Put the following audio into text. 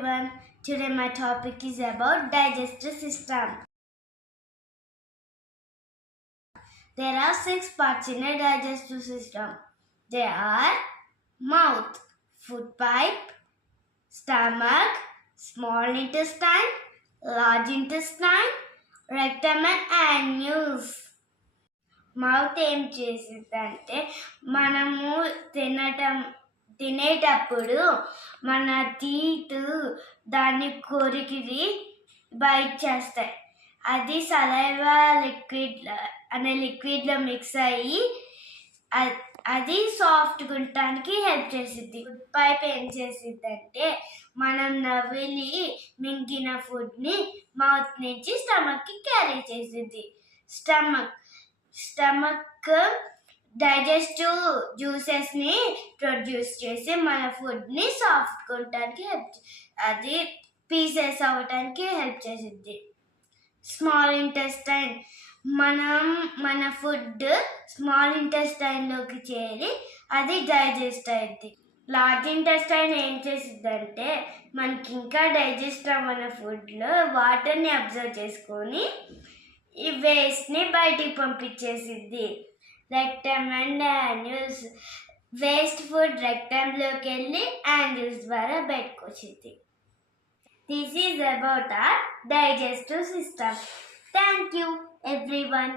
everyone. Today my topic is about digestive system. There are 6 parts in a digestive system. They are mouth, food pipe, stomach, small intestine, large intestine, rectum and annulus. Mouth ఏం చేసిద్దంటే మనము తినేటప్పుడు మన teeth దాన్ని కొరికి byte చేస్తాయి. అది saliva లిక్విడ్లో mix అయ్యి అది సాఫ్ట్గా ఉండటానికి హెల్ప్ చేసిద్ది. ఫుడ్ పైప్ ఏం చేసిద్దంటే మనం నవిలి మింగిన ఫుడ్ని మౌత్ నుంచి స్టమక్కి క్యారీ చేసిద్ది. స్టమక్ డైజెస్టివ్ జ్యూసెస్ని ప్రొడ్యూస్ చేసి మన ఫుడ్ని సాఫ్ట్గా ఉండటానికి అది పీసెస్ అవ్వటానికి హెల్ప్ చేసిద్ది. స్మాల్ ఇంటెస్టైన్ మన ఫుడ్ స్మాల్ ఇంటెస్టైన్లోకి చేరి అది డైజెస్ట్ అయ్యిద్ది. లార్జ్ ఇంటెస్టైన్ ఏం చేసిద్దంటే మనకి ఇంకా డైజెస్ట్ అవ్వని ఫుడ్లో వాటర్ని అబ్జర్వ్ చేసుకొని ఈ వేస్ట్ని బయటికి పంపించేసిద్ది. రెక్టమ్ అండ్ యాన్యూల్స్ వేస్ట్ ఫుడ్ రెక్టమ్లోకి వెళ్ళి యాన్యూల్స్ ద్వారా బయటకు వచ్చింది. This is about our digestive system. Thank you everyone.